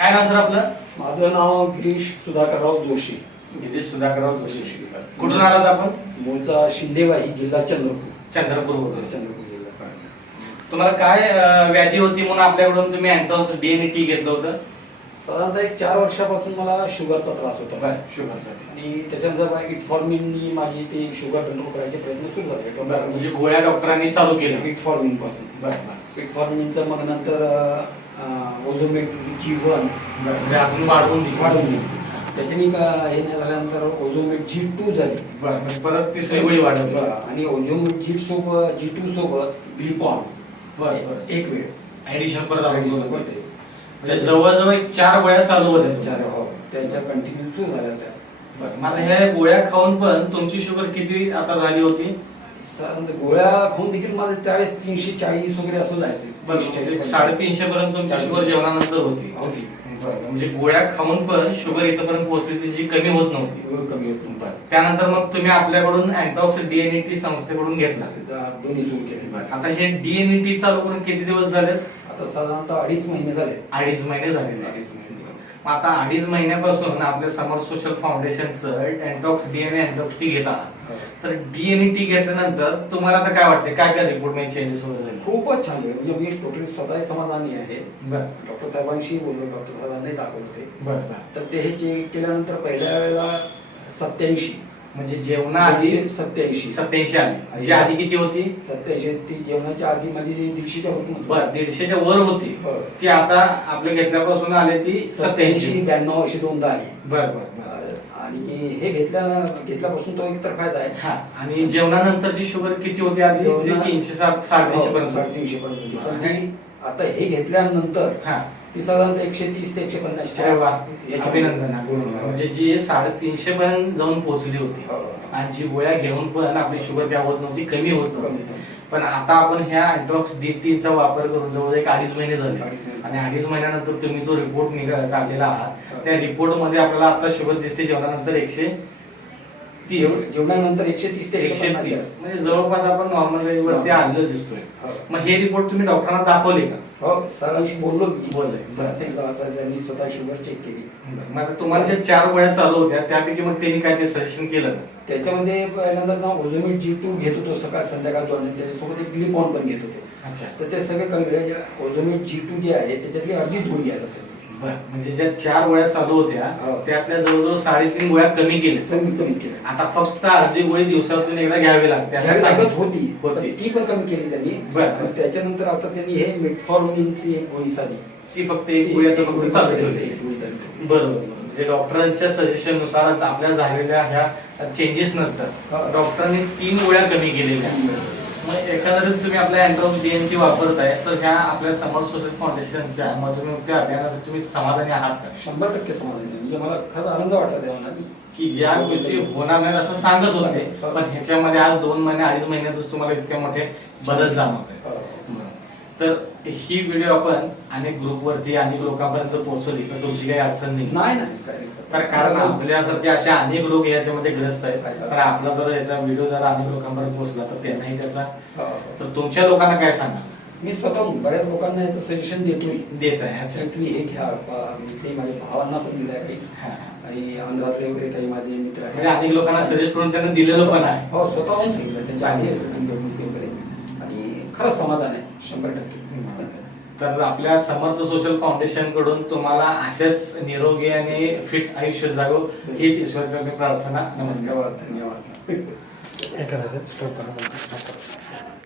काय नाव सर आपलं? माझं नाव गिरीश सुधाकरराव जोशी. गिरीश सुधाकरराव जोशी. कुठून आलात आपण? मूळचा शिंदेवाई जिल्हा चंद्रपूर. चंद्रपूर वरून. चंद्रपूर जिल्हा. तुम्हाला काय व्याधी होती म्हणून आपल्याकडून तुम्ही अँटॉक्स डीएनए टी घेतलं होतं? साधारणतः एक चार वर्षापासून मला शुगरचा त्रास होता. शुगरसाठी आणि त्याच्यानंतर इटफॉर्मिननी माझी ते शुगर कंट्रोल करायचे प्रयत्न सुरू झाले. म्हणजे गोळ्या डॉक्टरांनी चालू केल्या इटफॉर्मिनपासून इटफॉर्मिनचं मग नंतर ओझोमेट जी वन आपण वाढवून. वाढवून दिली. त्याच्याने का हे नाही झाल्यानंतर ओझोमेट जी टू झाली. परत तिसरी गोळी वाढवली. आणि ओझोमेट जी सोबत जी टू सोबत बरं एक वेळ. ऍडिशन परत. म्हणजे जवळजवळ एक चार गोळ्या चालू होत्या चार. हो. त्यांच्या कंटिन्यू सुरू झाल्या त्या. आता ह्या गोळ्या खाऊन पण तुमची शुगर किती आता झाली होती? साधारणतः गोळ्या खाऊन देखील माझे त्यावेळेस तीनशे चाळीस वगैरे असं जायचं. साडेतीनशे पर्यंत तुमची शुगर जेवणानंतर होती. म्हणजे गोळ्या खाऊन पण शुगर इथपर्यंत पोहोचली होती जी कमी होत नव्हती. कमी होत. त्यानंतर मग तुम्ही आपल्याकडून अँटॉक्स डीएनईटी संस्थेकडून घेतला. दोन्ही सुरू केले. आता हे डीएनईटी चालू करून किती दिवस झाले आता साधारणतः अडीच महिने झाले. अडीच महिने झालेले आहेत. अडीच महिने. मग आता अडीच महिन्यापासून आपल्या समर सोशल फाउंडेशनचं अँटॉक्स डीएनए अँटॉक्स टी घेता. हो. तर डीएनए टी घेतल्यानंतर तुम्हाला आता काय वाटते काय काय रिपोर्टमध्ये चेंजेस वगैरे? खूपच छान आहे. म्हणजे मी टोटली स्वतः समाधानी आहे. डॉक्टर साहेबांशी बोललो. डॉक्टर साहेबांनी दाखवलं तर ते हे चेक केल्यानंतर पहिल्या वेळेला सत्याऐंशी. म्हणजे जेवणाआधी सत्याऐंशी. सत्याऐंशी आली. जी आधी किती होती? सत्याऐंशी. ती जेवणाच्या आधी माझी जी दीडशेच्या होती. बर दीडशेच्या वर होती. हो. ती आता आपल्या घेतल्यापासून आली ती सत्याऐंशी. ब्याण्णव अशी दोनदा आली. बर बर आणि हे घेतल्या घेतल्यापासून तो एक तर फायदा आहे. हा आणि जेवणानंतरची शुगर किती होती आधी? जेवणा- तीनशे साठ साडेतीनशे हो, पर्यंत. साडेतीनशे पर्यंत हा. आता हे घेतल्यानंतर हा ती साधारणतः एकशे तीस ते एकशे पन्नास अरे वा अभिनंदन अभिनंदन. म्हणजे जी साडेतीनशे पर्यंत जाऊन पोहोचली होती हो. आणि जी गोळ्या घेऊन पण आपली शुगर काय होत नव्हती कमी होत नव्हती होत. पण आता आपण ह्या अँटॉक्स डी चा वापर करून जवळ एक अडीच महिने झाले अडीच महिने. आणि अडीच महिन्यानंतर तुम्ही जो रिपोर्ट निघा काढलेला आहात हा. त्या रिपोर्टमध्ये आपल्याला आता शुगर दिसते जेवणानंतर एकशे तीस जेव- जेवणानंतर एकशे तीस ते एकशे एकशे तीस. म्हणजे जवळपास आपण नॉर्मल वरती हा. आलेलं दिसतोय. हो. मग हे रिपोर्ट तुम्ही डॉक्टरांना दाखवले का? हो सरांशी बोललो मी. बोलले. बरं. असं त्यांनी स्वतः शुगर चेक केली. मग आता तुम्हाला ज्या चार गोळ्या चालू होत्या त्यापैकी मग त्यांनी काय ते सजेशन केलं का? त्याच्यामध्ये पहिल्यांदा ना ओझोमिट जी टू घेत होतो सकाळ संध्याकाळ दोन आणि त्याच्यासोबत एक ग्लिपॉन पण घेत होतो. अच्छा. तर ते सगळे कमी ओझोमिट जी टू जे आहे त्याच्यातली अर्धीच गोळी घ्यायला बर म्हणजे ज्या चार गोळ्या चालू होत्या हो. त्यातल्या जवळजवळ साडेतीन गोळ्या कमी केल्या कमी कमी केलं आता फक्त अर्धी गोळी दिवसातून एकदा घ्यावी लागते असं सांगितलं. होती होती. ती पण कमी केली त्यांनी बरं. आणि त्याच्यानंतर आता त्यांनी हे मेटफॉर्मिनची एक गोळी साधी ती फक्त एक गोळी आता फक्त चालू ठेवली. ठेवली. गोळी चालू ठेवली. बरोबर. म्हणजे डॉक्टरांच्या सजेशननुसार आपल्या झालेल्या ह्या चेंजेस नंतर हा. डॉक्टरांनी तीन गोळ्या कमी केलेल्या मग एखाद्या तुम्ही आपल्या अँड्रॉइड डीएनटी वापरताय तर ह्या आपल्या समर सोशल फाउंडेशनच्या मधुमेह अभियानासाठी तुम्ही समाधानी आहात का शंभर टक्के समाधान. म्हणजे मला खरंच आनंद वाटला तेव्हा की ज्या गोष्टी होणार नाहीत असं सांगत होते. पण ह्याच्यामध्ये आज दोन महिने अडीच महिन्यातच तुम्हाला इतके मोठे बदल जाणवत आहे हो. तर ही व्हिडिओ आपण अनेक ग्रुपवरती अनेक लोकांपर्यंत पोहोचवली तर तुमची काही अडचण नाही. नाही. तर कारण आपल्यासारखे असे अनेक लोक याच्यामध्ये ग्रस्त आहेत. तर आपला जर याचा व्हिडिओ जर अनेक लोकांपर्यंत पोहोचला तर त्यांनाही त्याचा हो. तर तुमच्या लोकांना काय सांगा? मी स्वतःहून बऱ्याच लोकांना याचं सजेशन देतोय. देत आहे हे घ्या माझ्या भावांना पण दिलंय काही. हा, हा. आणि आंध्रातले वगैरे काही माझे मित्र म्हणजे अनेक लोकांना सजेस्ट करून त्यांना दिलेलं पण आहे. हो स्वतःहून सांगितलं त्यांच्या आधी असं सांगितलं. खरंच समाधान आहे. शंभर टक्के. तर आपल्या समर्थ सोशल फाउंडेशनकडून तुम्हाला असेच निरोगी आणि फिट आयुष्य जागो हीच ईश्वरचरणी प्रार्थना. नमस्कार. धन्यवाद.